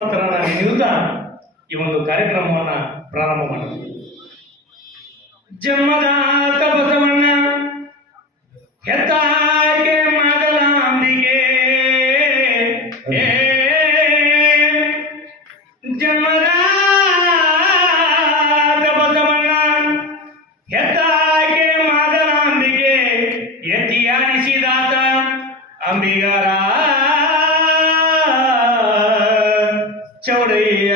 ನಿಲ್ತಾ ಈ ಒಂದು ಕಾರ್ಯಕ್ರಮವನ್ನ ಪ್ರಾರಂಭ ಮಾಡಿದ್ವಿ ಜನ್ಮದಾತ ಬಸವಣ್ಣ ಹೆತ್ತಾಕೆ ಮಗಲಾಂಬಿಗೆ ಜನ್ಮದಾತ ಬಸವಣ್ಣ ಹೆತ್ತಾಗೆ ಮಾದಲಾಂಬಿಗೆ ಎತ್ತಿಯಾನಿಸಿದಾತ ಅಂಬಿಗರ. ಚೌಡಯ್ಯ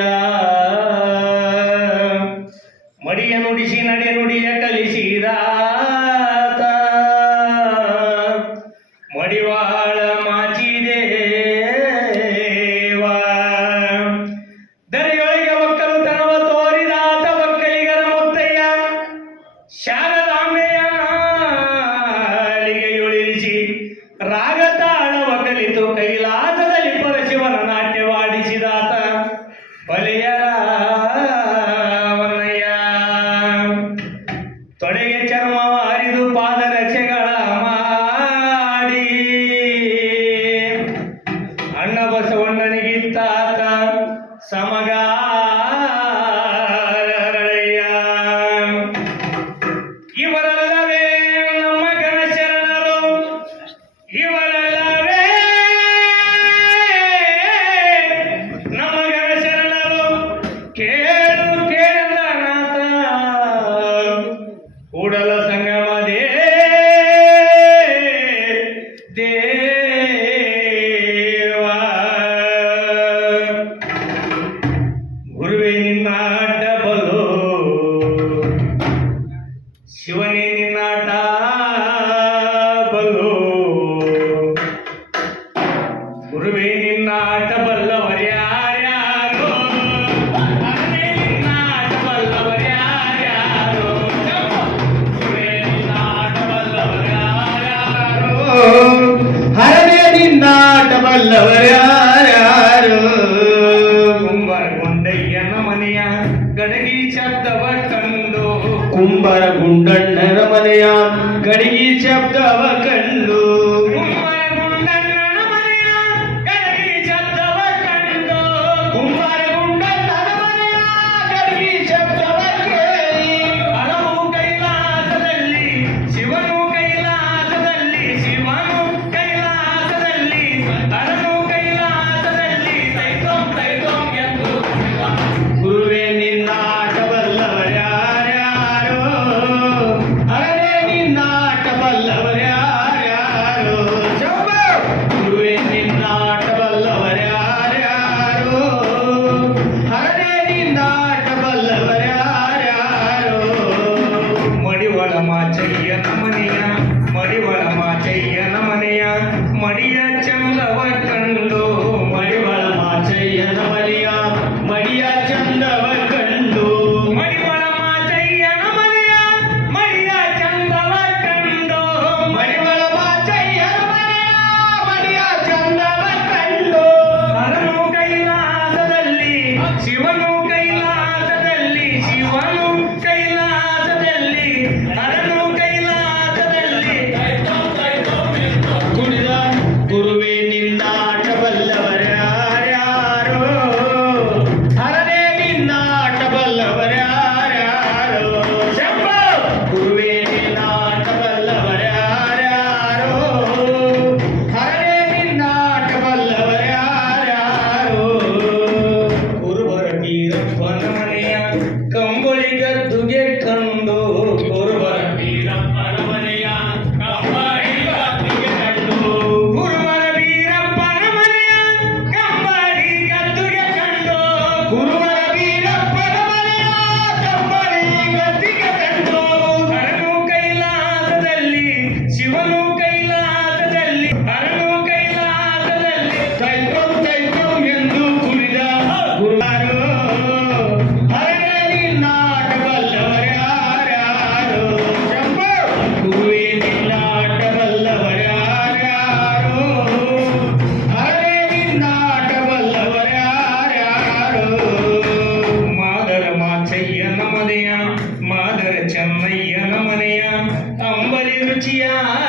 ಮಡಿಯ ನುಡಿಸಿ ನಡೆ ನುಡಿಯ ಕಲಿಸಿದಾತ ಗುರುವೇ ನಿನ್ನಾಟ ಬಲ್ಲವರ್ಯಾರ್ಯಾರು ಹರನೇ ನಿನ್ನಾಟ ಬಲ್ಲವರ್ಯಾರ್ಯಾರು ಗುರುವೇ ನಿನ್ನಾಟ ಬಲ್ಲವರ್ಯಾರ್ಯಾರು ಹರನೇ ನಿನ್ನಾಟ ಬಲ್ಲವರ್ಯಾರ್ಯಾರು ಕುಂಬರಗೊಂಡಯ್ಯನ ಮನೆಯ ಗಡಗಿ ಶಬ್ದವ ಕಂಡು. ಕುಂಬರ ಗುಂಡಣ್ಣನ ಮನೆಯ ಗಡಗಿ ಶಬ್ದವ ಕಂಡು. ಮಡಿವಳ ಮಾಚಯ್ಯ ನಮನೆಯ ಮಡಿವಳ ಮಾಚಯ್ಯ ನಮನೆಯ ಮಡಿಯ ಚಂದವ ಕಂಡು ತಂದೋ জিয়া